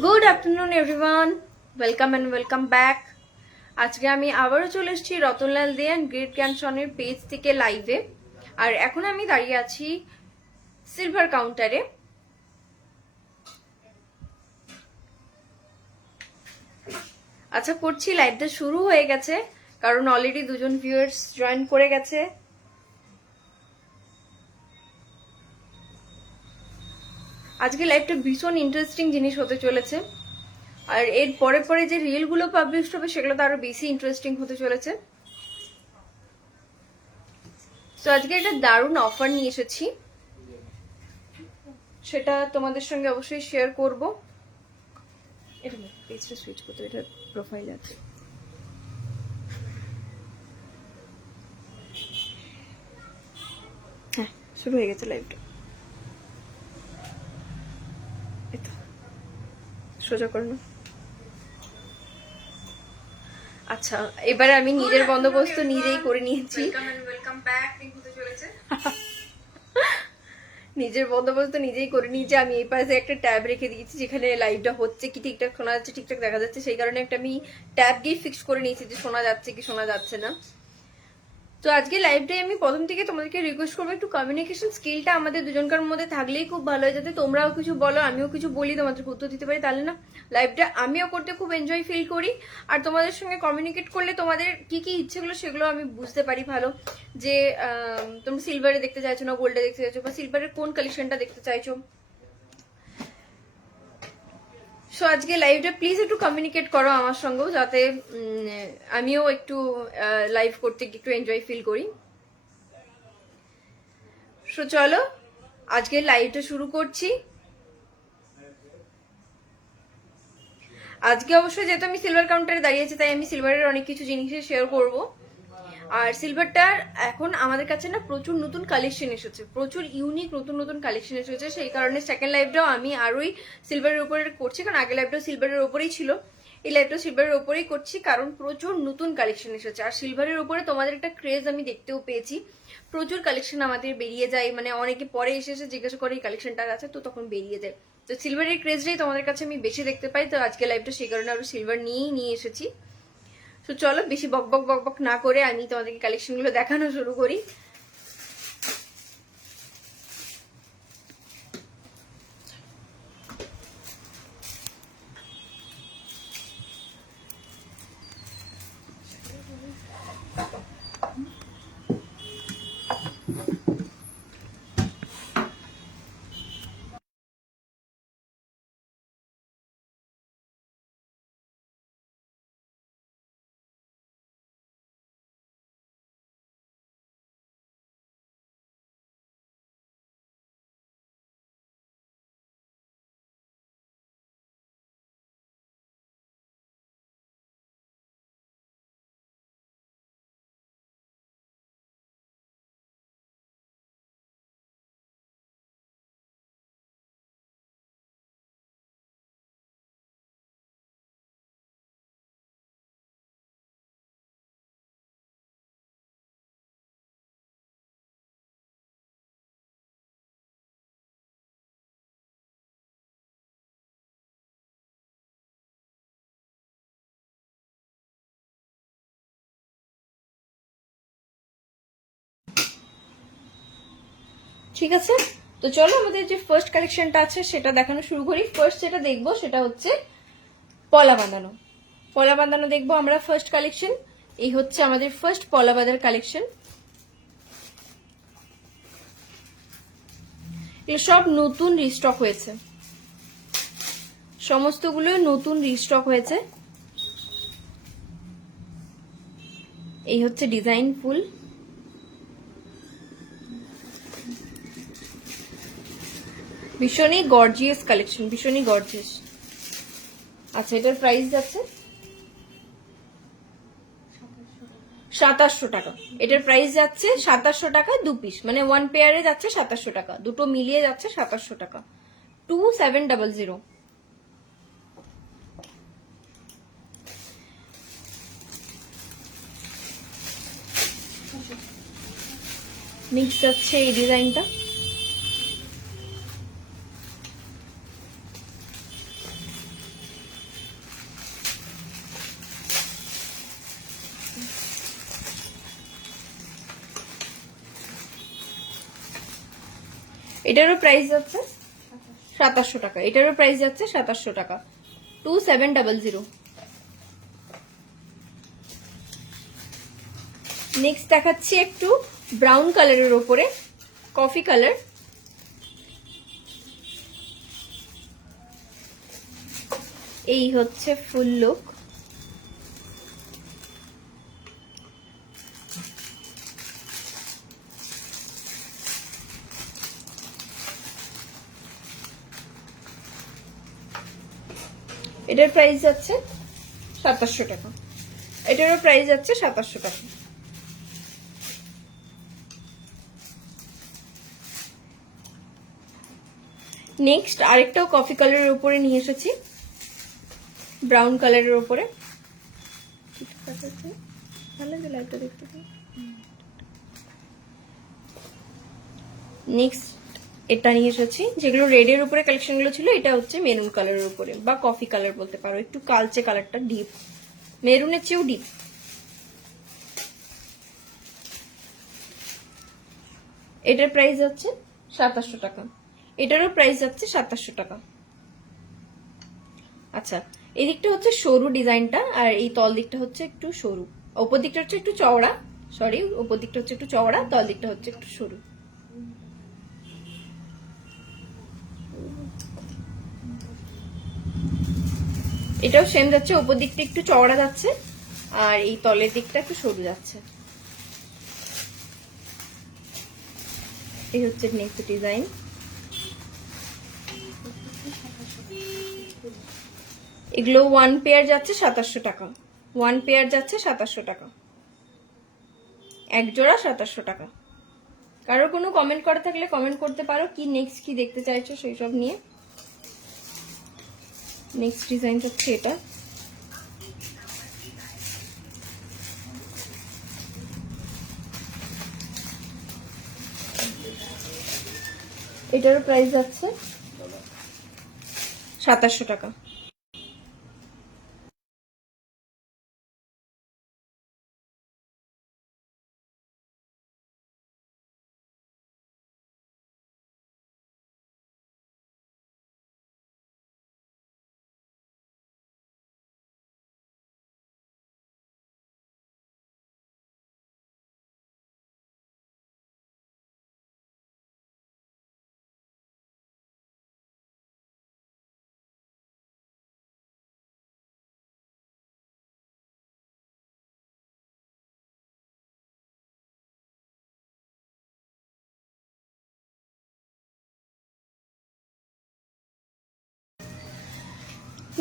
Good afternoon everyone, welcome and welcome back. আজকে আমি আবারও চলে এসেছি রতনলাল দে অ্যান্ড গ্রেট ক্যানসনের পেজ থেকে লাইভে। আর এখন আমি দাঁড়িয়ে আছি সিলভার কাউন্টারে। আচ্ছা করছি, লাইভটা শুরু হয়ে গেছে কারণ অলরেডি দুজন ভিউয়ার্স জয়েন করে গেছে। আজকে লাইভটা ভীষণ ইন্টারেস্টিং জিনিস হতে চলেছে, আর এর পরে পরে যে রিলগুলো পাবলিশ হবে সেগুলো তো আরো বেশি ইন্টারেস্টিং হতে চলেছে। তো আজকে একটা দারুণ অফার নিয়ে এসেছি, সেটা তোমাদের সঙ্গে অবশ্যই শেয়ার করব। এটা পেজটা সুইচ করতে, এটা প্রোফাইল আছে। হ্যাঁ, শুরু হয়ে গেছে লাইভটা। সোজা করো না। আচ্ছা, এবারে আমি নিজের বন্দোবস্ত নিজেই করে নিয়েছি। নিজের বন্দোবস্ত নিজেই করে নিয়েছি। আমি এই পাশে একটা ট্যাব রেখে দিয়েছি যেখানে লাইভটা হচ্ছে কি ঠিকঠাক শোনা যাচ্ছে, ঠিকঠাক দেখা যাচ্ছে, সেই কারণে একটা আমি ট্যাব গিয়ে ফিক্স করে নিয়েছি যে শোনা যাচ্ছে কি শোনা যাচ্ছে না। তো আজকে লাইভটাই আমি প্রথম থেকে তোমাদেরকে রিকোয়েস্ট করবো, একটু কমিউনিকেশন স্কিলটা আমাদের দুজনকার মধ্যে থাকলেই খুব ভালো হয়, যাতে তোমরাও কিছু বলো আমিও কিছু বলি, তোমাদেরকে উত্তর দিতে পারি। তাহলে না লাইভটা আমিও করতে খুব এনজয় ফিল করি, আর তোমাদের সঙ্গে কমিউনিকেট করলে তোমাদের কি কি ইচ্ছেগুলো সেগুলো আমি বুঝতে পারি ভালো, যে তোমরা সিলভারে দেখতে চাইছো না গোল্ডে দেখতে চাইছো, বা সিলভারের কোন কালেকশনটা দেখতে চাইছো। সো আজকে লাইভটা প্লিজ একটু কমিউনিকেট করো আমার সঙ্গেও, যাতে আমিও একটু লাইভ করতে একটু এনজয় ফিল করি। সো চলো আজকে লাইভটা শুরু করছি। আজকে অবশ্যই যেহেতু আমি সিলভার কাউন্টারে দাঁড়িয়েছি, তাই আমি সিলভারের অনেক কিছু জিনিসের শেয়ার করব। আর সিলভারটার এখন আমাদের কাছে না প্রচুর নতুন কালেকশন এসেছে, প্রচুর ইউনিক নতুন নতুন কালেকশন এসেছে। সেই কারণে সেকেন্ড লাইভটাও আমি আরোই সিলভারের উপরে করছি, কারণ আগের লাইভটাও সিলভারের উপরেই ছিল, এই লাইভটা সিলভারের উপরেই করছি কারণ প্রচুর নতুন কালেকশন এসেছে। আর সিলভারের উপরে তোমাদের একটা ক্রেজ আমি দেখতেও পেয়েছি, প্রচুর কালেকশন আমাদের বেরিয়ে যায়, মানে অনেকে পরে এসে এসে জিজ্ঞাসা করে এই কালেকশনটা আছে, তো তখন বেরিয়ে যায়। তো সিলভারের ক্রেজটাই তোমাদের কাছে আমি বেশি দেখতে পাই, তো আজকে লাইভটা সেই কারণে আরো সিলভার নিয়েই নিয়ে এসেছি। তো চলো বেশি বক বক বক বক না করে আমি তোমাদেরকে কালেকশনগুলো দেখানো শুরু করি। ঠিক আছে, তো চলো আমাদের যে ফার্স্ট কালেকশনটা আছে সেটা দেখানো শুরু করি। ফার্স্ট যেটা দেখবো সেটা হচ্ছে পলা বাঁধানো। পলা বাঁধানো দেখবো আমরা ফার্স্ট কালেকশন। এই হচ্ছে আমাদের ফার্স্ট পলা বাঁধার কালেকশন। এসব নতুন রিস্টক হয়েছে, সমস্তগুলো নতুন রিস্টক হয়েছে। এই হচ্ছে ডিজাইন ফুল, ভীষণই গর্জিয়াস কালেকশন, ভীষণই গর্জিয়াস। আচ্ছা, এটার প্রাইস যাচ্ছে 2700 টাকা। এটার প্রাইস যাচ্ছে 2700 টাকা, 2 পিস মানে 1 পেয়ারে যাচ্ছে 2700 টাকা, দুটো মিলিয়ে যাচ্ছে 2700 টাকা। 2700 মিক্স যাচ্ছে এই ডিজাইনটা। এটারও প্রাইস যাচ্ছে 2700 টাকা। এটারও প্রাইস যাচ্ছে 2700 টাকা, 2700। নেক্সট দেখাচ্ছি একটু ব্রাউন কালারের ওপরে, কফি কালার। এই হচ্ছে ফুল লুক। এটার প্রাইস যাচ্ছে 2700 টাকা। এটারও প্রাইস যাচ্ছে 2700 টাকা। নেক্সট আরেকটাও কফি কালারের উপরে নিয়ে এসেছি, ব্রাউন কালারের উপরে। নেক্সট এটা নিয়ে এসেছি, যেগুলো রেডের উপরে কালেকশন গুলো ছিল, এটা হচ্ছে মেরুন কালারের উপরে বা কফি কালার বলতে পারো, একটু কালচে কালারটা, ডিপ মেরুনের চেয়েও ডিপ। এটার প্রাইস যাচ্ছে 2700 টাকা। এটারও প্রাইস যাচ্ছে 2700 টাকা। আচ্ছা, এই দিকটা হচ্ছে সরু ডিজাইনটা, আর এই তল দিকটা হচ্ছে একটু সরু। ওপর দিকটা হচ্ছে একটু চওড়া, সরি, ওপর দিকটা হচ্ছে একটু চওড়া, তল দিকটা হচ্ছে একটু সরু। এটাও সেম যাচ্ছে, ওপর দিকটা একটু চওড়া যাচ্ছে আর এই তলের দিকটা একটু সরু যাচ্ছে। এই হচ্ছে নেক্সট ডিজাইন। এগুলো ওয়ান পেয়ার যাচ্ছে 2700 টাকা। ওয়ান পেয়ার যাচ্ছে 2700 টাকা, এক জোড়া 2700 টাকা। কারোর কোনো কমেন্ট করা থাকলে কমেন্ট করতে পারো, কি নেক্সট কি দেখতে চাইছো সেই সব নিয়ে। নেক্সট ডিজাইন হচ্ছে এটা। এটারও প্রাইস যাচ্ছে 2700 টাকা।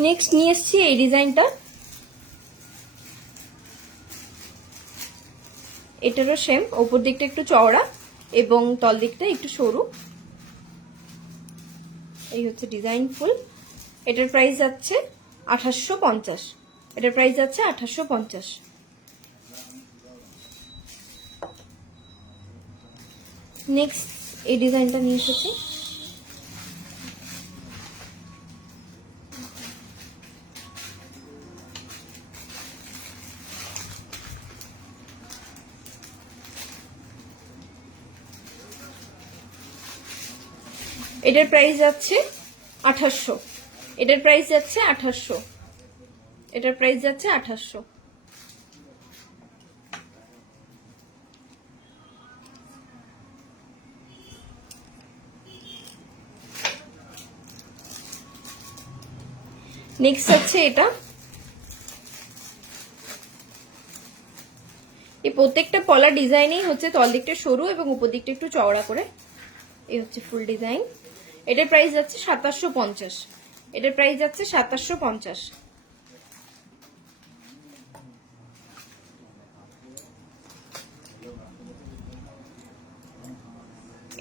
নেক্সট নিয়ে এসছি এই ডিজাইনটা। এটারও সেম, ওপর দিকটা একটু চওড়া এবং তল দিকটা একটু সরু। এই হচ্ছে ডিজাইন ফুল। এটার প্রাইস যাচ্ছে 2850। এটার প্রাইস যাচ্ছে 2850। নেক্সট এই ডিজাইনটা নিয়ে এসেছি। এটার প্রাইস যাচ্ছে 2800। এটার প্রাইস যাচ্ছে 2800। এটার প্রাইস যাচ্ছে 2800। নেক্সট হচ্ছে এটা। এই প্রত্যেকটা পলা ডিজাইনেই হচ্ছে তল দিকটা সরু এবং উপর দিকটা একটু চওড়া করে। এই হচ্ছে ফুল ডিজাইন। এটার প্রাইস যাচ্ছে 2750। এটার প্রাইস যাচ্ছে 2750।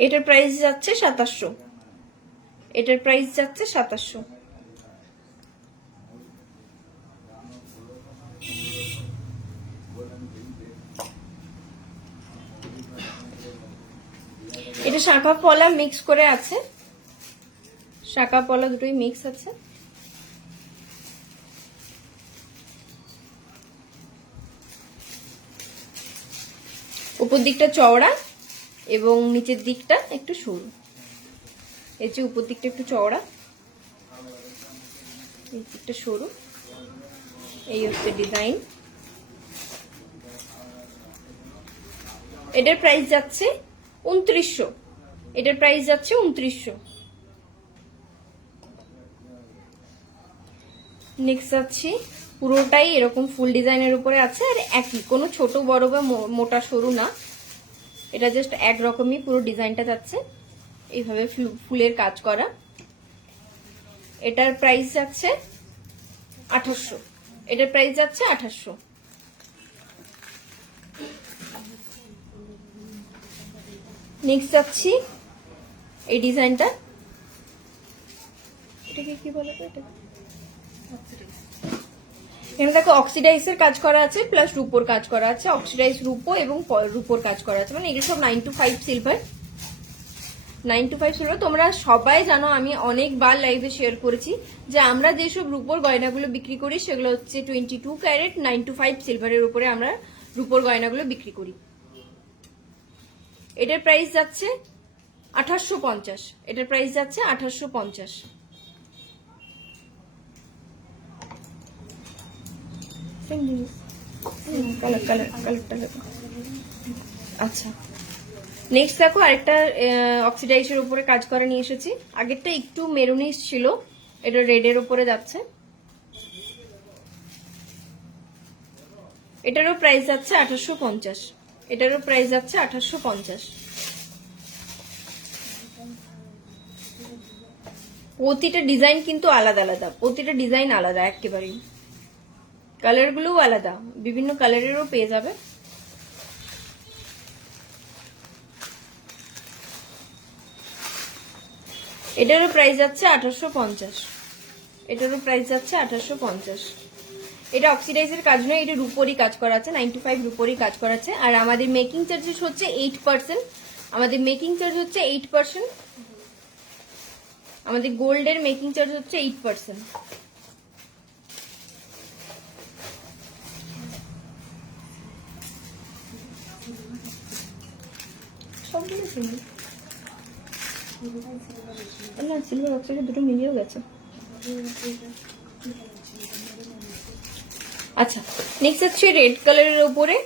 এটার প্রাইস যাচ্ছে 2700। এটার প্রাইস যাচ্ছে 2700। এটা শাঁখা পলা মিক্স করে আছে, শাঁখা পলা দুটোই মিক্স আছে। উপর দিকটা চওড়া এবং নিচের দিকটা একটু সরু। এর যে উপর দিকটা একটু চওড়া, এই দিকটা সরু, এই হচ্ছে ডিজাইন। এটার প্রাইস যাচ্ছে 2900। এটার প্রাইস যাচ্ছে 2900। নেক্সট যাচ্ছি, পুরোটাই এরকম ফুল ডিজাইনের উপরে আছে, আর একই, কোনো ছোট বড় বা মোটা সরু না, এটা জাস্ট একরকমই পুরো ডিজাইনটা যাচ্ছে, এইভাবে ফুলের কাজ করা। এটার প্রাইস যাচ্ছে 2800। এটার প্রাইস যাচ্ছে 2800। নেক্সট যাচ্ছি এই ডিজাইনটা, এটাকে কি বলে, এখানে দেখো অক্সিডাইজের কাজ করা আছে, প্লাস রুপোর কাজ করা আছে, অক্সিডাইজ রুপো এবং রুপোর কাজ করা আছে, মানে এগুলো সব 925 সিলভার। 925 সিলভার। তোমরা সবাই জানো, আমি অনেকবার লাইভে শেয়ার করেছি যে আমরা যেসব রুপোর গয়নাগুলো বিক্রি করি সেগুলো হচ্ছে 22 ক্যারেট 925 সিলভারের উপরে আমরা রুপোর গয়নাগুলো বিক্রি করি। এটার প্রাইস যাচ্ছে 2850। এটার প্রাইস যাচ্ছে 2850। আচ্ছা, নেক্সট দেখো আরেকটা অক্সিডাইজের উপরে কাজ করা নিয়ে এসেছি। আগেরটা একটু মেরুনিশ ছিল, এটা রেডের উপরে যাচ্ছে। এটারও প্রাইস যাচ্ছে 2850। এটারও প্রাইস যাচ্ছে 2850। প্রতিটা ডিজাইন কিন্তু আলাদা আলাদা, প্রতিটা ডিজাইন আলাদা একেবারেই, কালার গুলোও আলাদা, বিভিন্ন কালারেরও পেয়ে যাবে। এটারও প্রাইস যাচ্ছে 2850। এটারও প্রাইস যাচ্ছে 2850। এটা অক্সিডাইজের কাজ নয়, এটা রুপোরই কাজ করা আছে, 95 রুপোরই কাজ করা আছে। আর আমাদের মেকিং চার্জেস হচ্ছে 8%। আমাদের মেকিং চার্জ হচ্ছে 8%। আমাদের গোল্ডের মেকিং চার্জ হচ্ছে 8%। সবগুলো না, সিলভার অক্সাইড দুটো মিলিয়েও গেছে। আচ্ছা, নেক্সট হচ্ছে রেড কালারের উপরে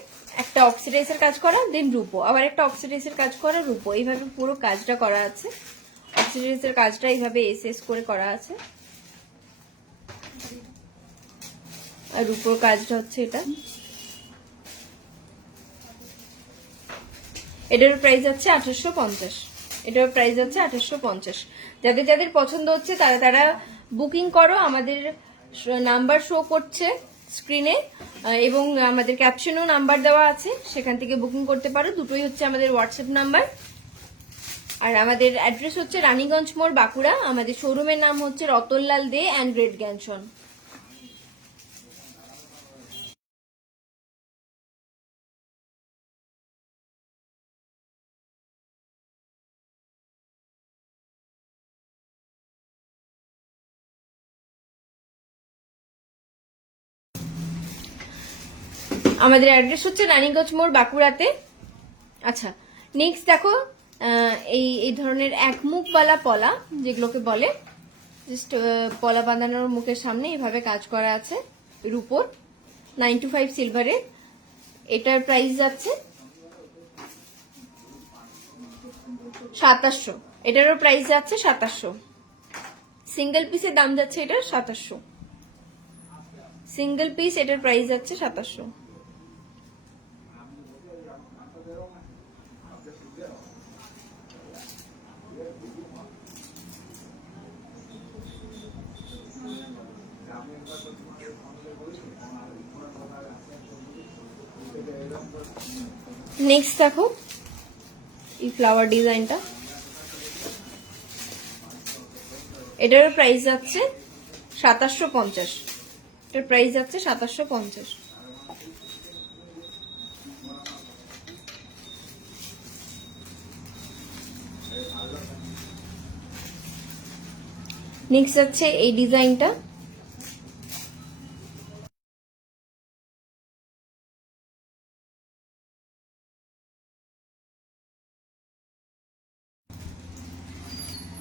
একটা অক্সিডাইজের কাজ করা, দেন রুপো, আবার একটা অক্সিডাইজের কাজ করা, রুপো, এইভাবে পুরো কাজটা করা আছে। অক্সিডাইজের কাজটা এইভাবে এস করে করা আছে, আর রুপোর কাজটা হচ্ছে এটা। এটার প্রাইস যাচ্ছে 2850। এটার প্রাইস যাচ্ছে 2850। যাদের যাদের পছন্দ হচ্ছে তারা তারা বুকিং করো, আমাদের নাম্বার শো করছে স্ক্রিনে, এবং আমাদের ক্যাপশনেও নাম্বার দেওয়া আছে, সেখান থেকে বুকিং করতে পারো। দুটোই হচ্ছে আমাদের হোয়াটসঅ্যাপ নাম্বার। আর আমাদের অ্যাড্রেস হচ্ছে রানীগঞ্জ মোড়, বাঁকুড়া। আমাদের শোরুমের নাম হচ্ছে রতনলাল দে অ্যান্ড রেড গ্যানসন। আমাদের অ্যাড্রেস হচ্ছে রানীগঞ্জ মোড়, বাঁকুড়াতে। আচ্ছা, নেক্সট দেখো এই ধরনের একমুখওয়ালা পলা, যেগুলোকে বলে জাস্ট পলা বাঁধানোর মুখের সামনে এইভাবে কাজ করা আছে রুপোর, 95 সিলভারের। এটার প্রাইস যাচ্ছে 2700। এটারও প্রাইস যাচ্ছে 2700। সিঙ্গেল পিসের দাম যাচ্ছে এটার 2700। সিঙ্গেল পিস এটার প্রাইস যাচ্ছে 2700। নেক্সট দেখো এই ফ্লাওয়ার ডিজাইনটা, এটার প্রাইস যাচ্ছে 2750। এটার প্রাইস যাচ্ছে 2750। নেক্সট যাচ্ছে এই ডিজাইনটা,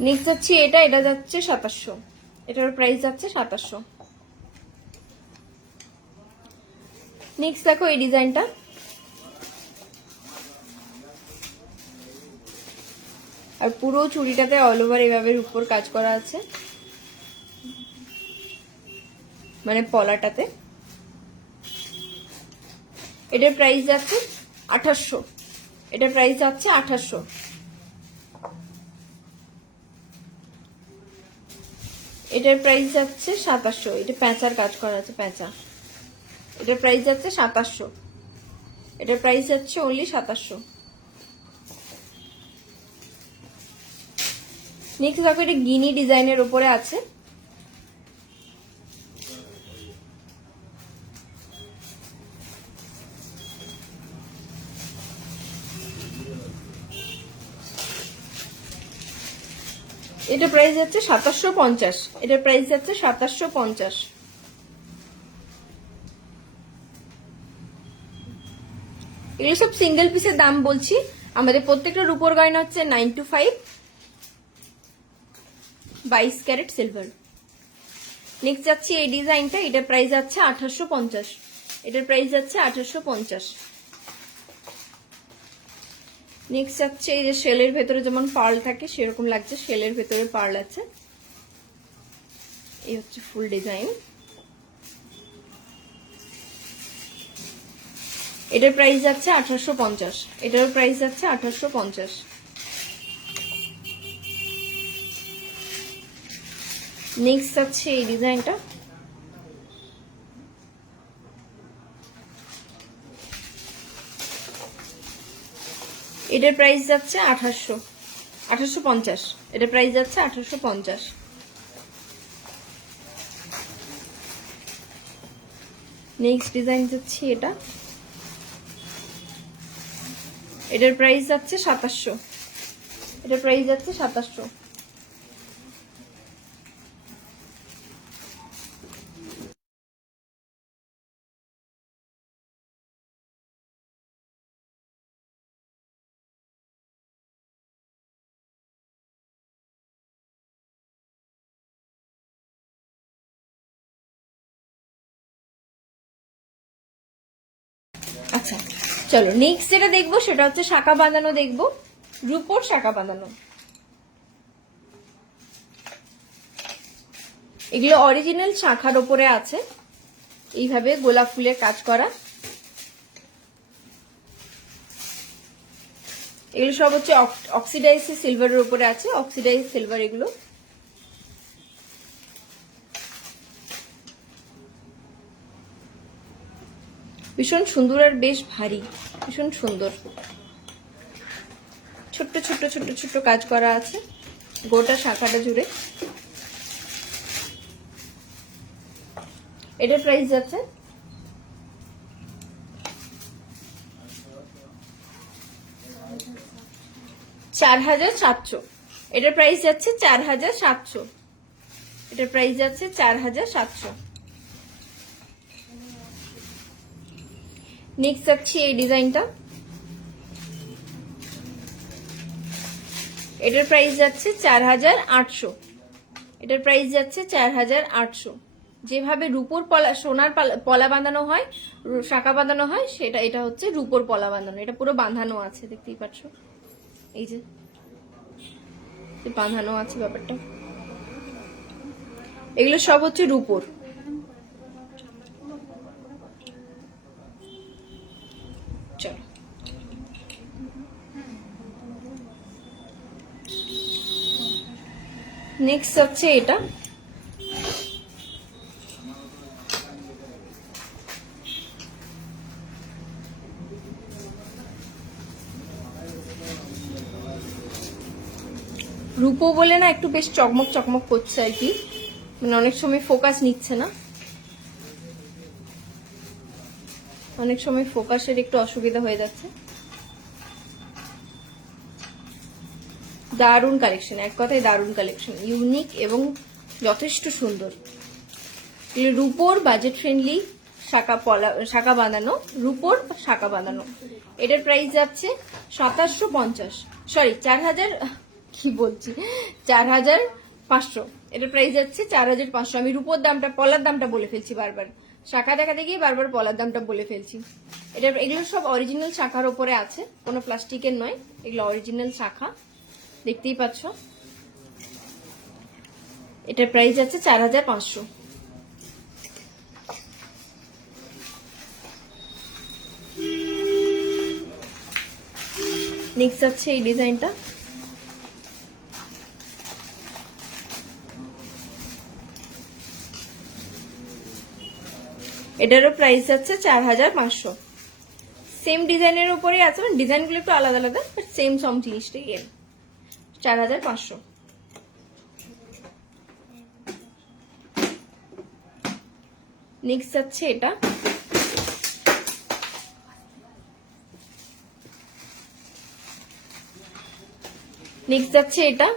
নেক্সট যাচ্ছে এটা যাচ্ছে 2700, এটার প্রাইস যাচ্ছে 2700। নেক্সট দেখো এই ডিজাইনটা, আর পুরো চুড়িটাতে অল ওভার এভাবে উপর কাজ করা আছে, মানে পলাটাতে। এটার প্রাইস যাচ্ছে 2800, এটার প্রাইস যাচ্ছে 2800। এটার প্রাইস যাচ্ছে 2700, এটা প্যাঁচার কাজ করা আছে, প্যাঁচা। এটার প্রাইস যাচ্ছে 2700, এটার প্রাইস যাচ্ছে অনলি 2700। নেক্সট দেখো এটা গিনি ডিজাইনের উপরে আছে, এটা প্রাইস যাচ্ছে 2750, এটার প্রাইস যাচ্ছে 2750। এগুলো সব সিঙ্গেল পিসের দাম বলছি। আমাদের প্রত্যেকটা রূপোর গয়না হচ্ছে 9 to 5 22 ক্যারেট সিলভার। নেক্সট যাচ্ছে এই ডিজাইনটা, এটার প্রাইস যাচ্ছে 2850, এটার প্রাইস যাচ্ছে 2850। নেক্সট যাচ্ছে এই যে শেলের ভেতরে যেমন পার্ল থাকে সেরকম লাগছে, শেলের ভেতরে পার্ল আছে। এই হচ্ছে ফুল ডিজাইন। এটার প্রাইস যাচ্ছে 2850, এটার প্রাইস যাচ্ছে 2850। নেক্সট যাচ্ছে এই ডিজাইনটা, এটার প্রাইস যাচ্ছে 2850, এটার প্রাইস যাচ্ছে 2850। নেক্সট ডিজাইন যাচ্ছে এটা, এটার প্রাইস যাচ্ছে 2700, এটার প্রাইস যাচ্ছে 2700। আচ্ছা চলো নেক্সট যেটা দেখবো সেটা হচ্ছে শাঁখা বাঁধানো দেখবো, রূপোর শাঁখা বাঁধানো। এগুলো অরিজিনাল শাঁখার ওপরে আছে, এইভাবে গোলাপ ফুলের কাজ করা। এগুলো সব হচ্ছে অক্সিডাইজ সিলভারের উপরে আছে, অক্সিডাইজ সিলভার এগুলো। ভীষণ সুন্দর আর বেশ ভারী, ভীষণ সুন্দর। ছোট্ট ছোট্ট ছোট্ট ছোট্ট কাজ করা আছে গোটা শাখাটা জুড়ে। এটার প্রাইস যাচ্ছে 4700, এটার প্রাইস যাচ্ছে 4700, এটার প্রাইস যাচ্ছে 4700। নেক্সট যাচ্ছে এই ডিজাইনটা, এটার প্রাইস যাচ্ছে 4800, এটার প্রাইস যাচ্ছে 4800। যেভাবে রূপোর পলা সোনার পলা বাঁধানো হয়, শাঁখা বাঁধানো হয়, সেটা এটা হচ্ছে রূপোর পলা বাঁধানো। এটা পুরো বাঁধানো আছে, দেখতেই পাচ্ছ, এই যে বাঁধানো আছে ব্যাপারটা। এগুলো সব হচ্ছে রূপোর। চলো নেক্সট হচ্ছে এটা, রূপো বলে না একটু বেশ চকমক চকমক করছে আর কি, মানে অনেক সময় ফোকাস নিচ্ছে না, অনেক সময় ফোকাসের একটু অসুবিধা হয়ে যাচ্ছে। দারুণ কালেকশন, এক কথায় দারুণ কালেকশন, ইউনিক এবং যথেষ্ট সুন্দর। রূপোর বাজেট ফ্রেন্ডলি শাঁখা বাঁধানো, রূপোর শাঁখা বাঁধানো। এটার প্রাইস যাচ্ছে 2750, সরি কি বলছি, 4500। এটার প্রাইস যাচ্ছে 4500। আমি রূপোর দামটা, পলার দামটা বলে ফেলছি বারবার, শাখা দেখাতে গিয়ে বারবার পলার দামটা বলে ফেলছি। এগুলো সব অরিজিনাল শাখার ওপরে আছে, কোনো প্লাস্টিকের নয়, এগুলো অরিজিনাল শাখা, দেখতেই পাচ্ছ। এটার প্রাইস আছে 4500। নেক্সট আছে এই ডিজাইনটা, এটারও প্রাইস আছে 4500। সেম ডিজাইনের উপরে আছে, মানে ডিজাইনগুলো একটু আলাদা আলাদা, বাট সেম সম জিনিসটাই এর 4500। নেক্সট যাচ্ছে এটা, নেক্সট যাচ্ছে এটা,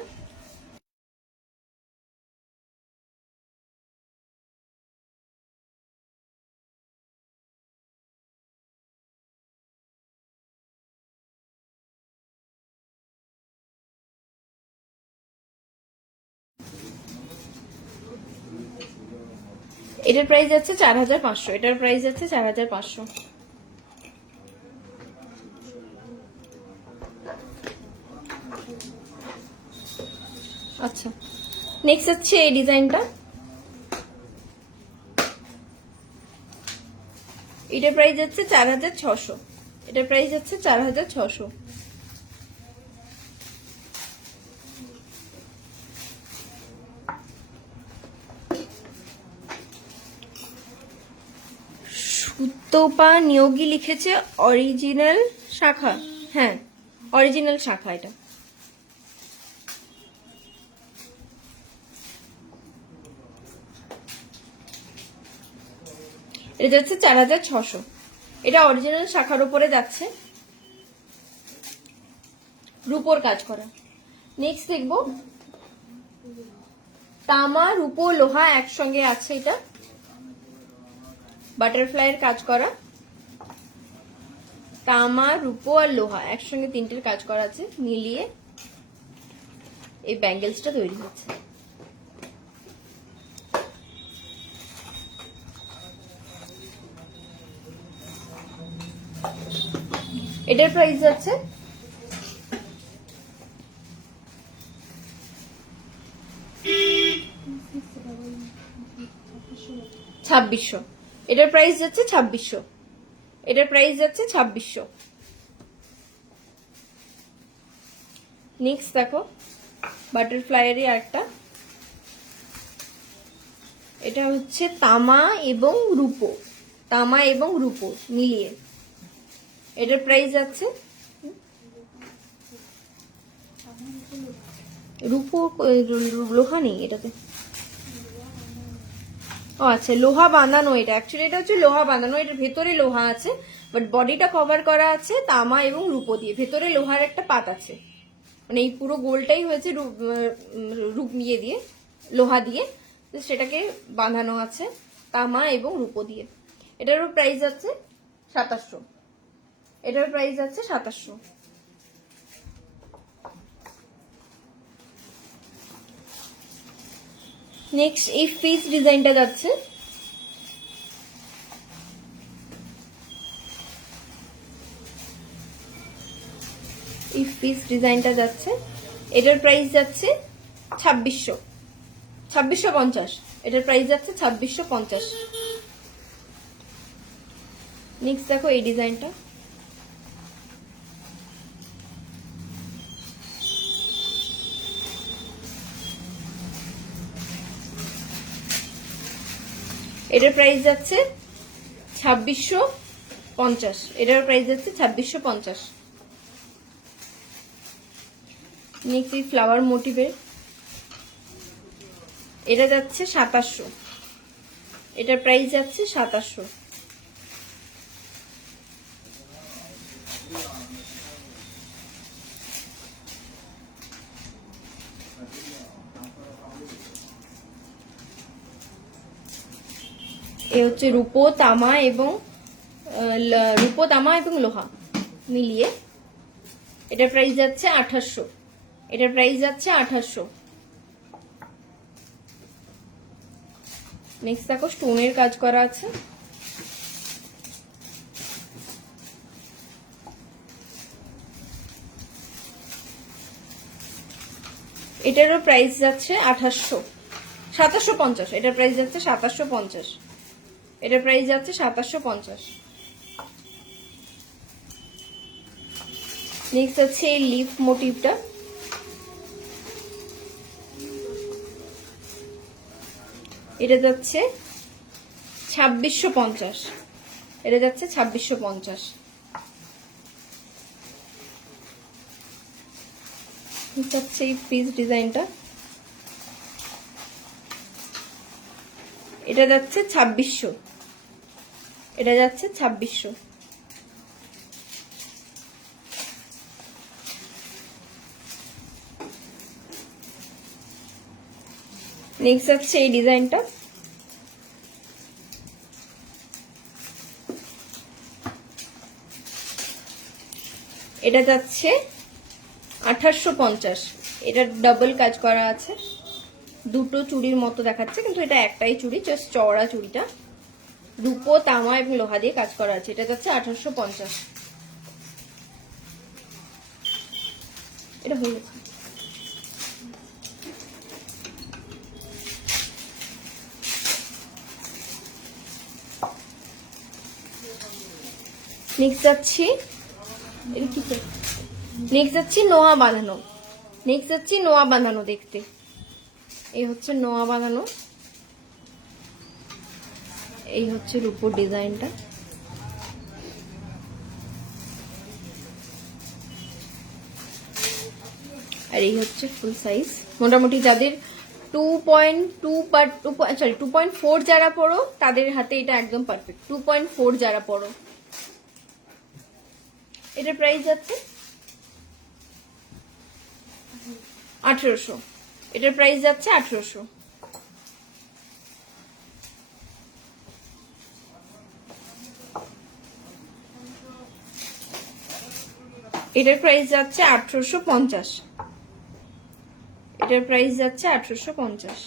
এটার প্রাইস যাচ্ছে 4500। এটার প্রাইস যাচ্ছে 4500। আচ্ছা, নেক্সট হচ্ছে এই ডিজাইনটা, এটার প্রাইস যাচ্ছে 4600। এটার প্রাইস যাচ্ছে 4600। সুতপা নিয়োগী লিখেছে অরিজিনাল শাখা, হ্যাঁ অরিজিনাল শাখা। এটা এটা যাচ্ছে 4600। এটা অরিজিনাল শাখার উপরে যাচ্ছে, রূপোর কাজ করা। নেক্সট দেখবো তামা, রূপো, লোহা একসঙ্গে আছে, এটা বাটারফ্লাইয়ের কাজ করা, তামা, রূপো আর লোহা একসঙ্গে তিনটের কাজ করা আছে, মিলিয়ে এই ব্যাঙ্গেলসটা তৈরি হচ্ছে। এটার প্রাইস আছে 2600। এটার প্রাইস যাচ্ছে 2600। এটার প্রাইস যাচ্ছে 2600। নেক্সট দেখো বাটারফ্লাইয়েরই আরেকটা, এটা হচ্ছে তামা এবং রূপো, তামা এবং রূপো মিলিয়ে। এটার প্রাইস যাচ্ছে, রূপো লোহা নেই এটাতে, ও আচ্ছা লোহা বাঁধানো। এটা অ্যাকচুয়ালি এটা হচ্ছে লোহা বাঁধানো, এটার ভেতরে লোহা আছে, বাট বডিটা কভার করা আছে তামা এবং রূপো দিয়ে, ভেতরে লোহার একটা পাত আছে, মানে এই পুরো গোলটাই হয়েছে রূপ ইয়ে দিয়ে, লোহা দিয়ে, সেটাকে বাঁধানো আছে তামা এবং রূপো দিয়ে। এটারও প্রাইস আছে 2700। এটার প্রাইস আছে 2700। নেক্সট এই ফিস ডিজাইনটা যাচ্ছে, এই ফিস ডিজাইনটা যাচ্ছে, এটার প্রাইস যাচ্ছে 2600, 2650। এটার প্রাইস যাচ্ছে 2650। নেক্সট দেখো এই ডিজাইনটা, এটার প্রাইস যাচ্ছে 2650। এটার প্রাইস যাচ্ছে 2650। নেক্সট এই ফ্লাওয়ার মোটিভের, এটা যাচ্ছে 2700। এটার প্রাইস যাচ্ছে 2700। এ হচ্ছে রূপো, তামা এবং লোহা মিলিয়ে। এটার প্রাইস যাচ্ছে 2800। এটার প্রাইস যাচ্ছে 2800। নেক্সট দেখো স্টোনের কাজ করা আছে, এটারও প্রাইস যাচ্ছে 2750। এটার প্রাইস যাচ্ছে 2750। এটার প্রাইস যাচ্ছে 2750। নেক্সট আছে এই লিফ মোটিভটা, এটা যাচ্ছে 2650। এটা যাচ্ছে 2650। হচ্ছে এই পিস ডিজাইনটা, এটা যাচ্ছে 2600। এটা যাচ্ছে 2600। নেক্সট হচ্ছে এই ডিজাইনটা, এটা যাচ্ছে 2850। এটা ডাবল কাজ করা আছে, দুটো চুড়ির মতো দেখাচ্ছে কিন্তু এটা একটাই চুড়ি, জাস্ট চওড়া চুড়িটা রূপো তামা এবং লোহা দিয়ে কাজ করা আছে। এটা যাচ্ছে 2850। এটা হয়ে গেছে। নেক্সট যাচ্ছি, এটা কি নেক্সট যাচ্ছি নোয়া বাঁধানো। নেক্সট যাচ্ছি নোয়া বাঁধানো দেখতে, এই হচ্ছে নোয়া বাঁধানো, এই হচ্ছে রূপোর ডিজাইনটা। আর এই হচ্ছে ফুল সাইজ। মোটামুটি যাদের 2.2 বা 2.4 যারা পড়ো তাদের হাতে এটা একদম পারফেক্ট। 2.4 যারা পড়ো, এটার প্রাইস যাচ্ছে 1800। এটার প্রাইস যাচ্ছে 1800। এটার প্রাইস যাচ্ছে 1850। এটার প্রাইস যাচ্ছে 1850।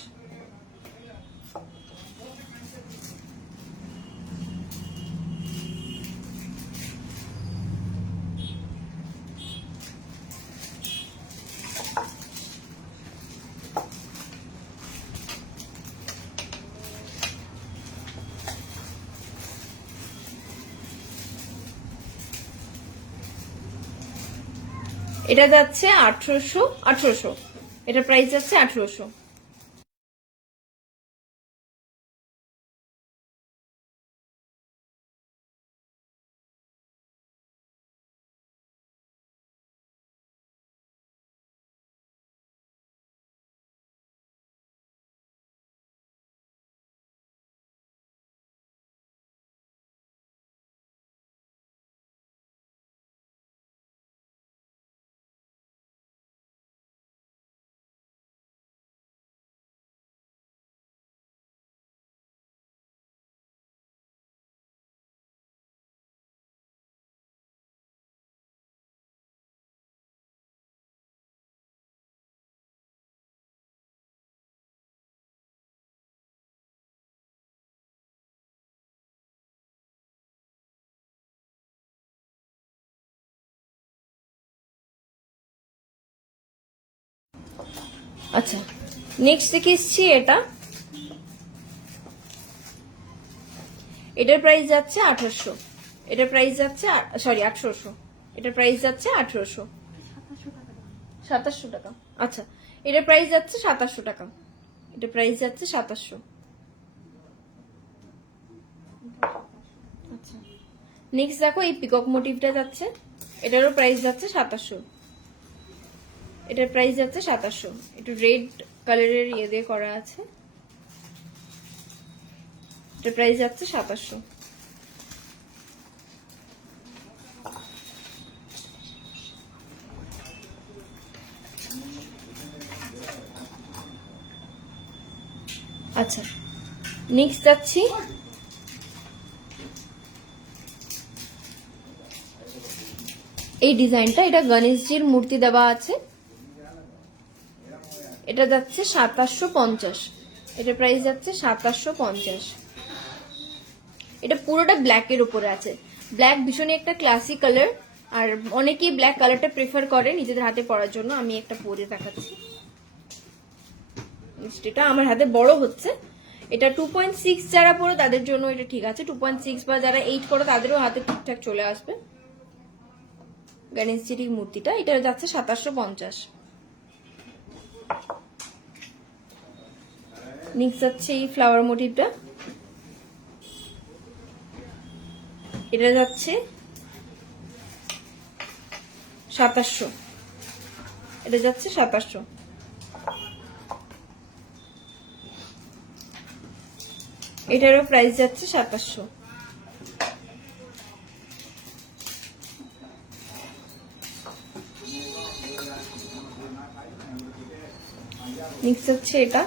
এটা যাচ্ছে 1800। এটার প্রাইস যাচ্ছে 1800। আচ্ছা, নেক্সট দেখে এসছি এটা, এটার প্রাইস যাচ্ছে 1800। এটার প্রাইস যাচ্ছে 1800। এটার প্রাইস যাচ্ছে 1800। 2700 টাকা। আচ্ছা, এটার প্রাইস যাচ্ছে 2700 টাকা। এটার প্রাইস যাচ্ছে 2700। আচ্ছা, নেক্সট দেখো এই পিকক মোটিভটা যাচ্ছে, এটারও প্রাইস যাচ্ছে 2700। এটার প্রাইস যাচ্ছে 2700। একটু রেড কালারের ইয়ে দিয়ে করা আছে, এটার প্রাইস যাচ্ছে 2700। আচ্ছা, নেক্সট যাচ্ছি এই ডিজাইনটা, এটা গণেশজির মূর্তি দেওয়া আছে, এটা যাচ্ছে 2750, এটা প্রাইস যাচ্ছে 2750। এটা পুরোটা ব্ল্যাকের উপরে আছে। ব্ল্যাক ভীষণই একটা ক্লাসি কালার, আর অনেকেই ব্ল্যাক কালারটা প্রেফার করে নিজেদের হাতে পরার জন্য। আমি একটা পরে দেখাচ্ছি, এটা আমার হাতে বড় হচ্ছে। এটা 2.6 যারা পরো তাদের জন্য এটা ঠিক আছে, 2.6 বা যারা 8 পরো তাদেরও হাতে ঠিকঠাক চলে আসবে। গণেশজির মূর্তিটা, এটা যাচ্ছে 2750। নেক্সট যাচ্ছে এই ফ্লাওয়ার মোটিভটা, এটা যাচ্ছে 2700, এটা যাচ্ছে 2700। এটারও প্রাইস যাচ্ছে 2700। নেক্সট হচ্ছে এটা,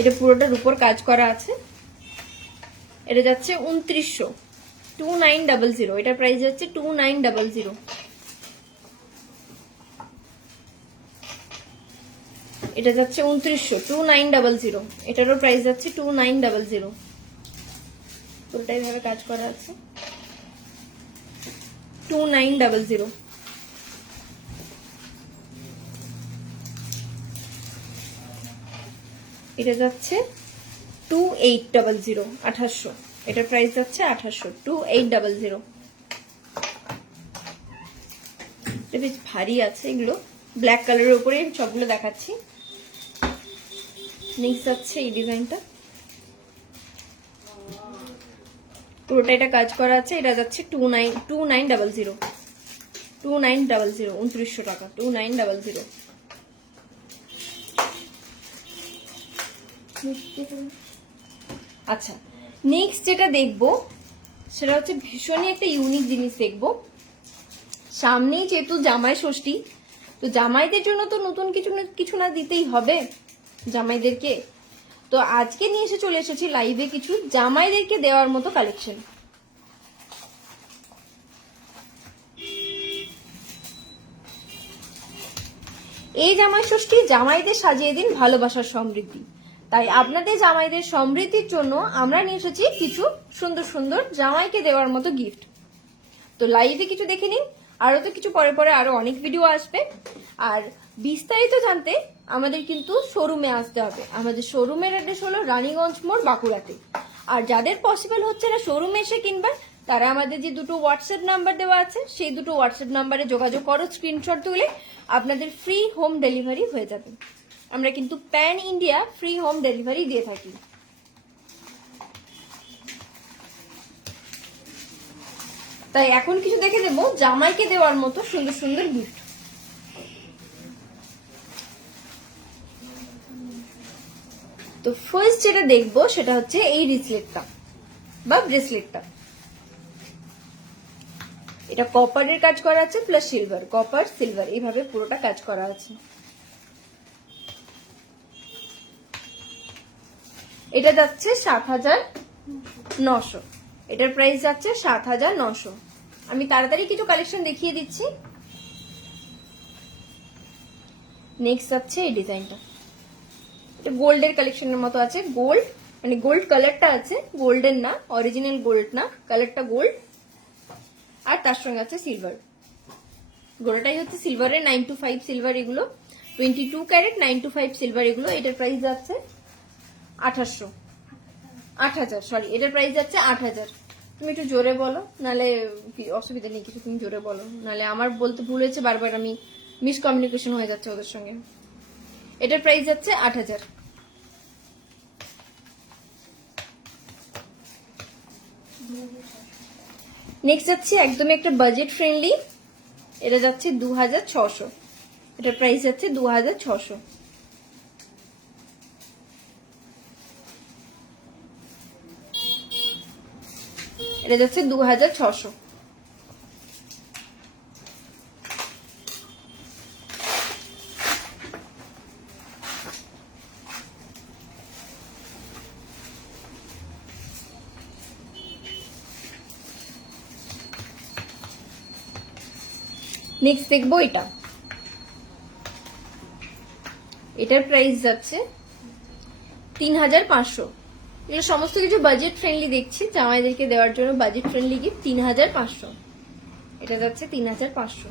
এটা পুরোটার উপর কাজ করা আছে। এটা যাচ্ছে 2900, 2900। এটার প্রাইস যাচ্ছে 2900। এটা যাচ্ছে 2900, 2900। এটারও প্রাইস যাচ্ছে 2900। পুরোটাই ভাবে কাজ করা আছে, 2900। এটা যাচ্ছে 2800, 2800। এটার প্রাইস যাচ্ছে 2800, 2800। এটা বেশ ভারী আছে, এগুলো ব্ল্যাক কালারের উপরে সবগুলো দেখাচ্ছি। নেক্সট যাচ্ছে এই ডিজাইনটা, পুরোটা এটা কাজ করা আছে। এটা যাচ্ছে 2900, 2900 টাকা, 2900। আচ্ছা, নেক্সট যেটা দেখবো সেটা হচ্ছে ভীষণই একটা ইউনিক জিনিস দেখবো। সামনেই যেহেতু জামাই ষষ্ঠী, তো জামাইদের জন্য তো নতুন কিছু না দিতেই হবে জামাইদেরকে। তো আজকে নিয়ে এসে চলে এসেছি লাইভে কিছু জামাইদেরকে দেওয়ার মতো কালেকশন। এই জামাই ষষ্ঠী জামাইদের সাজিয়ে দিন ভালোবাসার সমৃদ্ধি। তাই আপনাদের জামাইদের সমৃদ্ধির জন্য আমরা নিয়ে এসেছি কিছু সুন্দর সুন্দর জামাইকে দেওয়ার মতো গিফট। তো লাইভে কিছু দেখে নিন, আরো তো কিছু পরে পরে আরো অনেক ভিডিও আসবে। আর বিস্তারিত জানতে আমাদের কিন্তু শোরুমে আসতে হবে। আমাদের শোরুমের অ্যাড্রেস হলো রানীগঞ্জ মোড়, বাঁকুড়াতে। আর যাদের পসিবল হচ্ছে না শোরুমে এসে কিনবেন, তারা আমাদের যে দুটো হোয়াটসঅ্যাপ নাম্বার দেওয়া আছে সেই দুটো হোয়াটসঅ্যাপ নাম্বারে যোগাযোগ করো, স্ক্রিনশট তুলে আপনাদের ফ্রি হোম ডেলিভারি হয়ে যাবে। আমরা কিন্তু pan India free home delivery দিয়ে থাকি। তাই এখন কিছু দেখে দেবো জামাইকে দেওয়ার মতো সুন্দর সুন্দর গিফট। তো ফার্স্ট যেটা দেখবো সেটা হচ্ছে এই রিসলেটটা বা ব্রেসলেটটা। এটা কপারের কাজ করা আছে প্লাস সিলভার, কপার সিলভার এইভাবে পুরোটা কাজ করা আছে। এটা যাচ্ছে 7900, এটার প্রাইস যাচ্ছে 7900। আমি তাড়াতাড়ি কিছু কালেকশন দেখিয়ে দিচ্ছি। নেক্সট যাচ্ছে এই ডিজাইনটা, এটা গোল্ডের কালেকশনের মতো আছে। গোল্ড মানে গোল্ড কালারটা আছে, গোল্ডের না, অরিজিনাল গোল্ড না, কালারটা গোল্ড। আর তার সঙ্গে আছে সিলভার, গোড়াটাই হচ্ছে সিলভারের 925 সিলভার। এগুলো 22 ক্যারেট 925 সিলভার এগুলো। এটার প্রাইস যাচ্ছে 8000, সরি, এটার প্রাইস যাচ্ছে 8000। তুমি একটু জোরে বলো, নালে অসুবিধা নেই কিছু, তুমি জোরে বলো, নালে আমার বলতে ভুল হয়েছে বারবার, আমি মিসকমিউনিকেশন হয়ে যাচ্ছে ওদের সঙ্গে। এটার প্রাইস যাচ্ছে 8000। নেক্সট যাচ্ছে একদমই একটা বাজেট ফ্রেন্ডলি, এটা যাচ্ছে 2600, এটার প্রাইস যাচ্ছে 2600। এটা যাচ্ছে 2600। নেক্সট দেখবো এটা, এটার প্রাইস যাচ্ছে 3500। এটা সমস্ত কিছু বাজেট ফ্রেন্ডলি দেখছি, জামাইদেরকে দেওয়ার জন্য বাজেট ফ্রেন্ডলি গিফট। 3500, এটা যাচ্ছে 3500।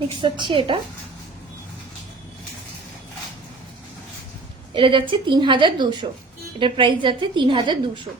নেক্সট হচ্ছে এটা, এটা যাচ্ছে 3200, এটার প্রাইস যাচ্ছে 3200।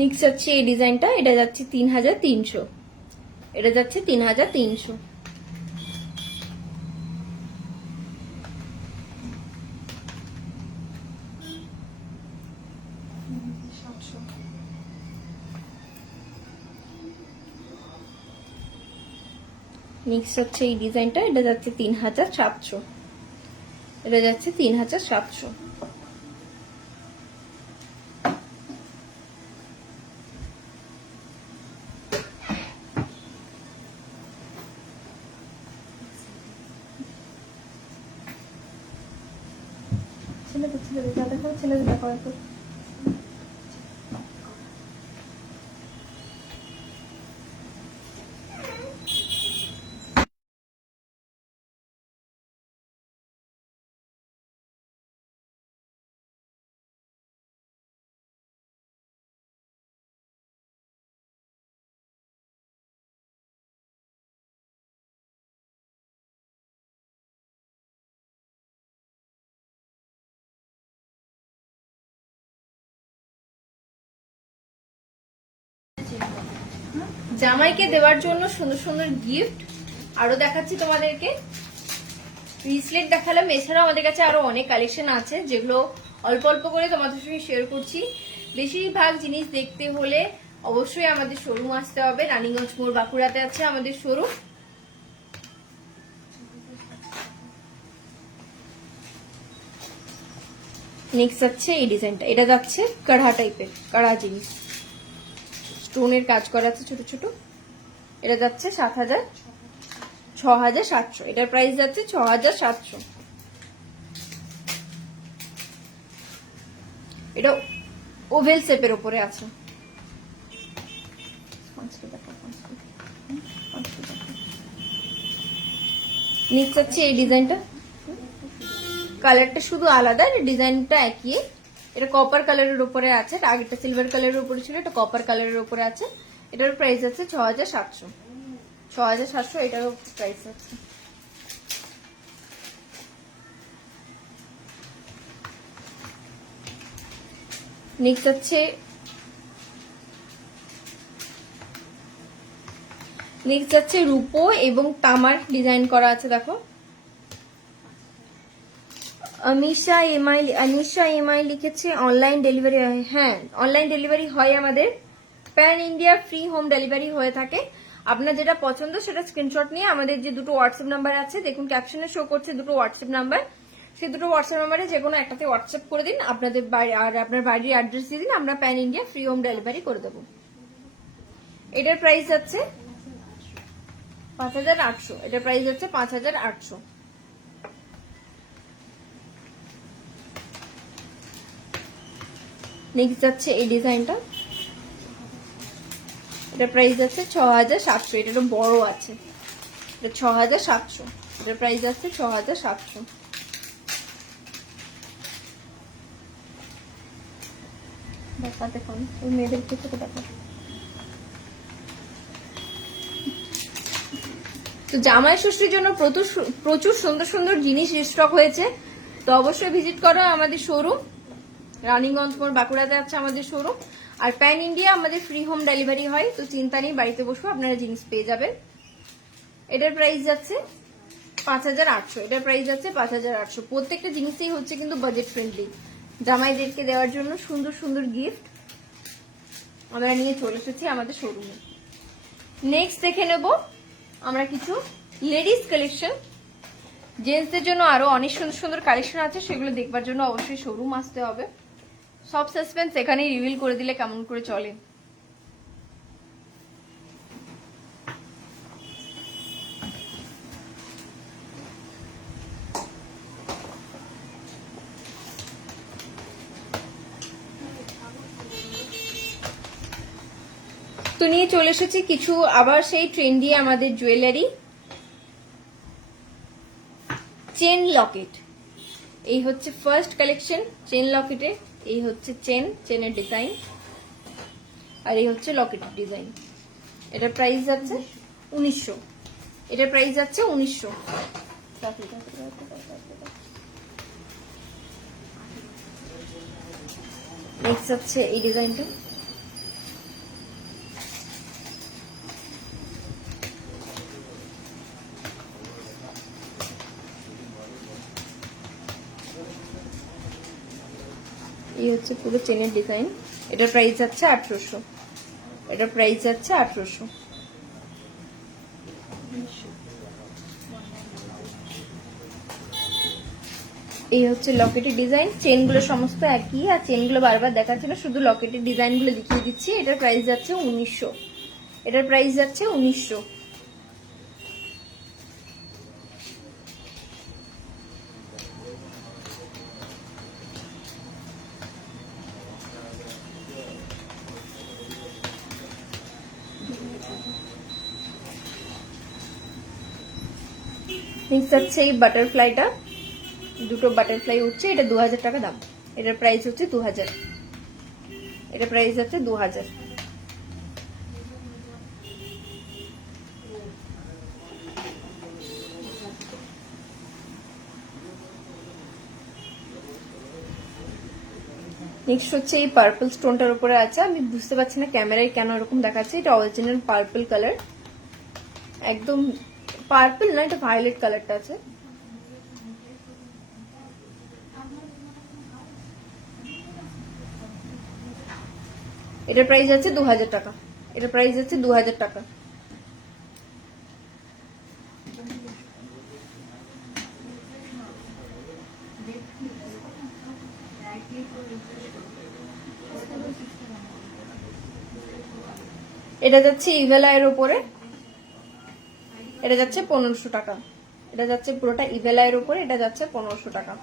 নেক্সট হচ্ছে এই ডিজাইনটা, এটা যাচ্ছে 3300, এটা যাচ্ছে 3300। নেক্সট হচ্ছে এই ডিজাইনটা, এটা যাচ্ছে 3700, এটা যাচ্ছে 3700। ছেলেদের যা দেখো, ছেলেদের দেখো একটু। জামাইকে দেওয়ার জন্য সুন্দর সুন্দর গিফট আরো দেখাচ্ছি তোমাদেরকে। ব্রেসলেট দেখালাম, এছাড়াও আমাদের কাছে আরো অনেক কালেকশন আছে যেগুলো অল্প অল্প করে তোমাদের সঙ্গে শেয়ার করছি। বেশিরভাগ জিনিস দেখতে হলে অবশ্যই আমাদের শোরুম আসতে হবে। রানীগঞ্জ মোড়, বাঁকুড়াতে আছে আমাদের শোরুম। নেক্সট হচ্ছে এই ডিজাইনটা, এটা যাচ্ছে কাঢ়া টাইপের, কাঢ়া জিনিস, স্টোনের কাজ করা আছে ছোট ছোট। এটা যাচ্ছে 6700, এটার প্রাইস যাচ্ছে 6700। এটা ওভেল শেপের উপরে আছে। নেক্সট হচ্ছে এই ডিজাইনটা, কালারটা শুধু আলাদা, ডিজাইনটা একই। এটা কপার কালারের উপরে আছে, আগেরটা সিলভার কালারের উপরে ছিল, এটা কপার কালারের উপরে আছে। এটার প্রাইস আছে 6700, 6700 এটারও প্রাইস আছে। নেক্সট হচ্ছে রূপো এবং তামার ডিজাইন করা আছে, দেখো। অনিশা এমআই লিখেছে অনলাইন ডেলিভারি হয়। হ্যাঁ, অনলাইন ডেলিভারি হয় আমাদের, pan India free home delivery হয়ে থাকে। আপনার যেটা পছন্দ সেটা স্ক্রিনশট নিয়ে আমাদের যে দুটো হোয়াটসঅ্যাপ নাম্বার আছে, দেখুন ক্যাপশনে শো করছে দুটো হোয়াটসঅ্যাপ নাম্বার, সেই দুটো হোয়াটসঅ্যাপ নাম্বারে যে কোনো একটাতে হোয়াটসঅ্যাপ করে দিন আপনাদের বাড়ি, আর আপনার বাড়ির অ্যাড্রেস দিয়ে দিন, আমরা pan India free home delivery করে দেবো। এটার প্রাইস আছে 5800, এটার প্রাইস হচ্ছে 5800। নেক্সট যাচ্ছে এই ডিজাইনটা, এটা প্রাইস আছে 6700, এটা একটু বড় আছে, এটা 6700, এটার প্রাইস আছে 6700। দেখা দেখুন মেয়েদের ক্ষেত্রে দেখা। তো জামাই ষষ্ঠীর জন্য প্রচুর সুন্দর সুন্দর জিনিস স্টক হয়েছে, তো অবশ্যই ভিজিট করো আমাদের শোরুম। রানীগঞ্জ মোড়, বাঁকুড়াতে আছে আমাদের শোরুম। আর প্যান ইন্ডিয়া আমাদের ফ্রি হোম ডেলিভারি হয়, তো চিন্তা নেই, বাড়িতে বসে আপনারা জিনিস পেয়ে যাবেন। এটার প্রাইস যাচ্ছে 5800, এটার প্রাইস যাচ্ছে 5800। প্রত্যেকটা জিনিসই হচ্ছে কিন্তু বাজেট ফ্রেন্ডলি, জামাইদেরকে দেওয়ার জন্য সুন্দর সুন্দর গিফট আমরা নিয়ে চলে এসেছি আমাদের শোরুমে। নেক্সট দেখে নেব আমরা কিছু লেডিস কালেকশন। জেন্টসদের জন্য আরো অনেক সুন্দর সুন্দর কালেকশন আছে, সেগুলো দেখবার জন্য অবশ্যই শোরুম আসতে হবে। সব সাসপেন্স এখানেই রিভিল করে দিলে কেমন করে চলে। তো নিয়ে চলে এসেছি কিছু আবার সেই ট্রেন্ডি আমাদের জুয়েলারি। চেন লকেট, এই হচ্ছে ফার্স্ট কালেকশন চেন লকেটে। এই হচ্ছে চেনের ডিজাইন, আর এই হচ্ছে লকেটের ডিজাইন। এটার প্রাইস যাচ্ছে 1900, এটার প্রাইস যাচ্ছে 1900। নেক্সট হচ্ছে এই ডিজাইনটা, এই হচ্ছে পুরো চেনের ডিজাইন। এটার প্রাইস যাচ্ছে 1800, এটার প্রাইস যাচ্ছে 1800। এই হচ্ছে লকেটের ডিজাইন। চেনগুলো সমস্ত একই, আর চেনগুলো বারবার দেখাচ্ছি না, শুধু লকেটের ডিজাইনগুলো দেখিয়ে দিচ্ছি। এটার প্রাইস যাচ্ছে 1900, এটার প্রাইস যাচ্ছে 1900। নেক্সট হচ্ছে এই বাটারফ্লাইটা, দুটো বাটারফ্লাই উঠছে, এটা 2000 টাকা দাম। এটার প্রাইস হচ্ছে 2000, এটার প্রাইস হচ্ছে 2000। নেক্সট হচ্ছে এই পার্পল স্টোনটার উপরে আছে, আমি বুঝতে পারছি না ক্যামেরায় কেন এরকম দেখাচ্ছে। এটা অরিজিনাল পার্পল কালার, একদম পার্পল না, এটা ভায়োলেট কালারটা আছে। এটার প্রাইস আছে 2000 টাকা, এটার প্রাইস আছে 2000 টাকা। এটা যাচ্ছে ইভেলায়ের উপরে, এটা যাচ্ছে 1500 টাকা। এটা যাচ্ছে পুরোটা ইভেলায়ের উপরে, এটা যাচ্ছে 1500 টাকা।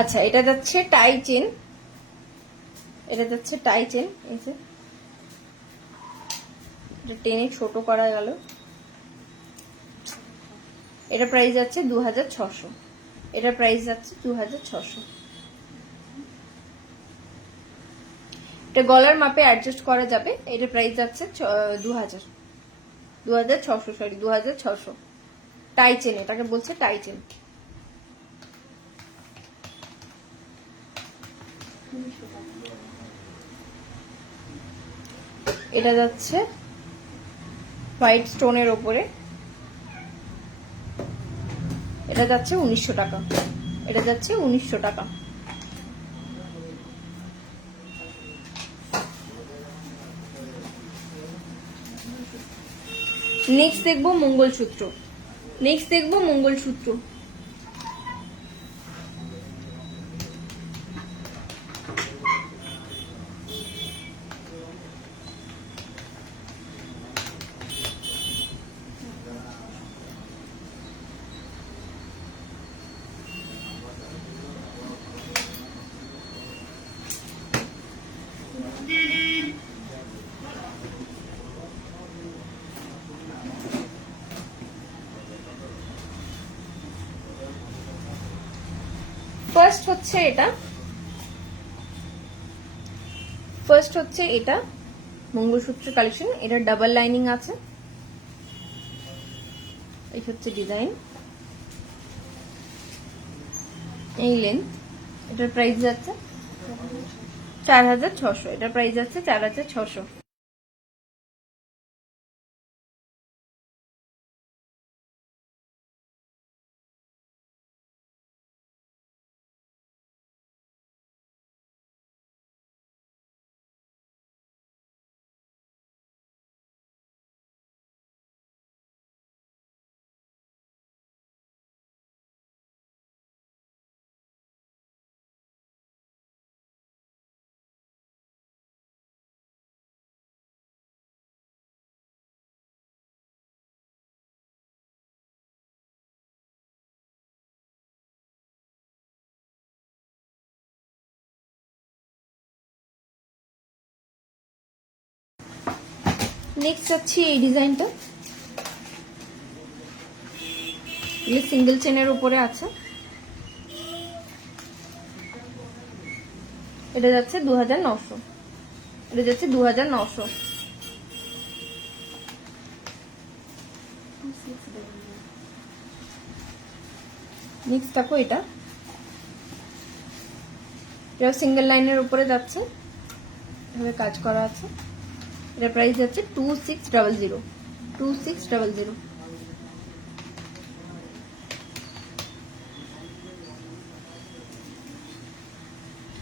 আচ্ছা, এটা যাচ্ছে টাই চেন, এটা যাচ্ছে টাই চেন। এই যে এটা টেনে ছোট করা গেল। এটা প্রাইস যাচ্ছে 2600, এটা প্রাইস যাচ্ছে 2600। এটা গলার মাপে অ্যাডজাস্ট করা যাবে। এটা প্রাইস যাচ্ছে 2600, সরি 2600। টাই চেন, এটাকে বলছে টাই চেন। এটা যাচ্ছে হোয়াইট স্টোনের উপরে, এটা যাচ্ছে 1900 টাকা, এটা যাচ্ছে 1900 টাকা। নেক্সট দেখবো মঙ্গলসূত্র, নেক্সট দেখবো মঙ্গলসূত্র। ফার্স্ট হচ্ছে এটা, ফার্স্ট হচ্ছে এটা মঙ্গলসূত্র কালেকশন। এটা ডাবল লাইনিং আছে, এই হচ্ছে ডিজাইন। এই লেন্থ, এটার প্রাইস যাচ্ছে 4600, এটার প্রাইস যাচ্ছে 4600। নেক্সট যাচ্ছি এই ডিজাইনটা, সিঙ্গেল চেনের উপরে আছে, এটা যাচ্ছে 2900, এটা যাচ্ছে 2900। নেক্সট দেখো এটা সিঙ্গেল লাইনের উপরে যাচ্ছে, এভাবে কাজ করা আছে, এটা প্রাইস যাচ্ছে 2600, 2600।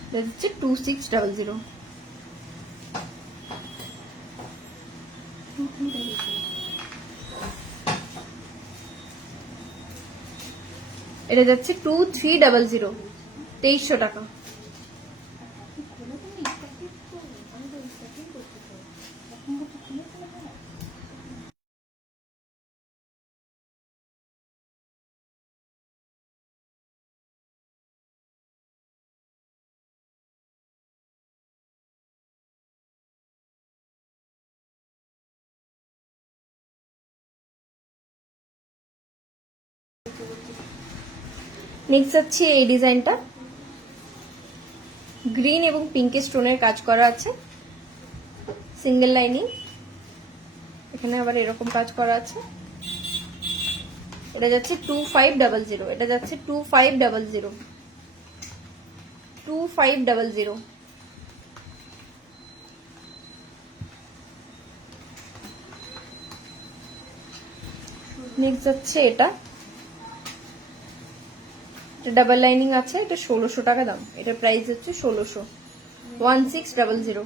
এটা হচ্ছে 2600। এটা যাচ্ছে 2300, 2300 টাকা। নেক্সট হচ্ছে এই ডিজাইনটা, গ্রিন এবং পিঙ্কে স্টোনের কাজ করা আছে, সিঙ্গেল লাইনিং, এখানে আবার এরকম কাজ করা আছে, এটা যাচ্ছে 2500, এটা যাচ্ছে 2500, 2500। নেক্সট যাচ্ছে এটা ডাবল লাইনিং আছে, এটা 1600 টাকা দাম, এটার প্রাইস হচ্ছে 1600, 1600।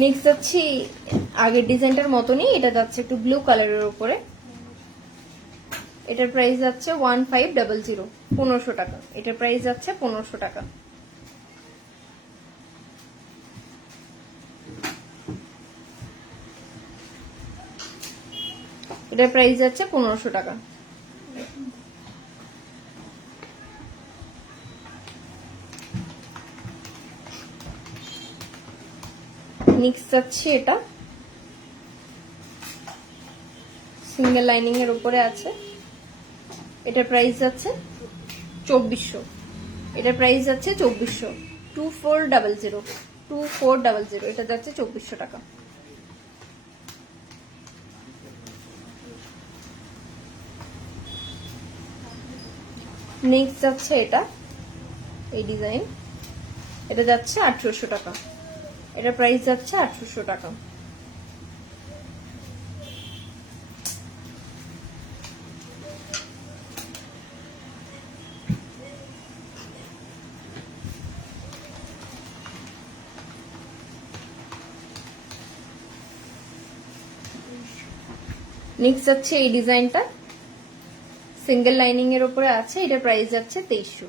নেক্সট যাচ্ছি আগের ডিজাইনটার মতনই, এটা যাচ্ছে একটু ব্লু কালারের উপরে, এটার প্রাইস যাচ্ছে 1500, 1500 টাকা, এটার প্রাইস যাচ্ছে 1500 টাকা। এটার প্রাইস যাচ্ছে 1500 টাকা। নেক্সট যাচ্ছে এটা সিঙ্গেল লাইনিং এর উপরে আছে, এটার প্রাইস যাচ্ছে 2400, এটার প্রাইস যাচ্ছে 2400, 2400, 2400, এটা যাচ্ছে 2400 টাকা। নেক্সট যাচ্ছে এটা এই ডিজাইন, এটা যাচ্ছে 1800 টাকা, এটা প্রাইস যাচ্ছে 1800 টাকা। নেক্সট যাচ্ছে এই ডিজাইনটা, সিঙ্গেল লাইনিং এর উপরে আছে, এটা প্রাইস যাচ্ছে 2300,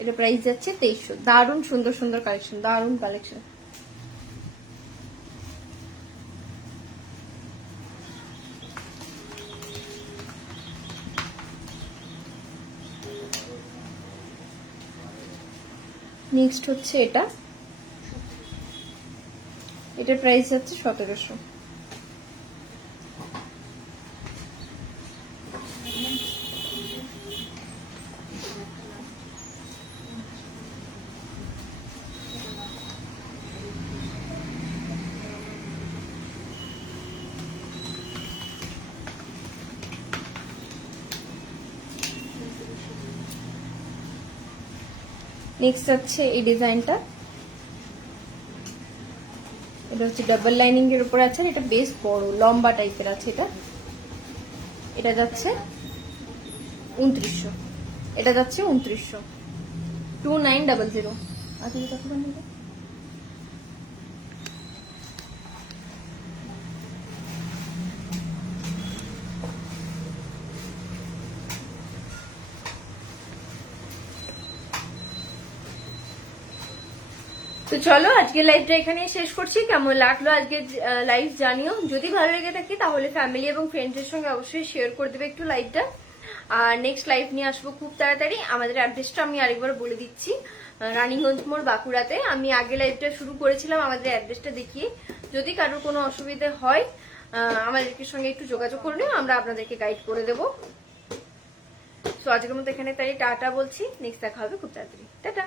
এটা প্রাইস যাচ্ছে 2300। দারুণ সুন্দর সুন্দর কালেকশন, দারুণ কালেকশন। নেক্সট হচ্ছে এটা, এটার প্রাইস যাচ্ছে 1700। নেক্সট হচ্ছে এই ডিজাইনটা, এটা হচ্ছে ডাবল লাইনিং এর উপর আছে, এটা বেশ বড় লম্বা টাইপের আছে। এটা যাচ্ছে 2900, এটা যাচ্ছে 2900, 2900। আচ্ছা কত বানাবে? তো চলো আজকে লাইভটা এখানে শেষ করছি। কেমন লাগলো আজকে লাইভ জানিও, যদি ভালো লেগে থাকে তাহলে ফ্যামিলি এবং ফ্রেন্ডসদের সঙ্গে অবশ্যই শেয়ার করে দেবে একটু লাইভটা। আর নেক্সট লাইভ নিয়ে আসবো খুব তাড়াতাড়ি। আমাদের অ্যাড্রেসটা আমি আরেকবার বলে দিচ্ছি, রানীগঞ্জ মোড়, বাঁকুড়াতে। আমি আগে লাইভটা শুরু করেছিলাম আমাদের অ্যাড্রেসটা দেখিয়ে। যদি কারোর কোনো অসুবিধা হয় আমাদেরকে সঙ্গে একটু যোগাযোগ করে নিও, আমরা আপনাদেরকে গাইড করে দেবো। তো আজকের মতো এখানে তাই টাটা বলছি, নেক্সট দেখা হবে খুব তাড়াতাড়ি, টাটা।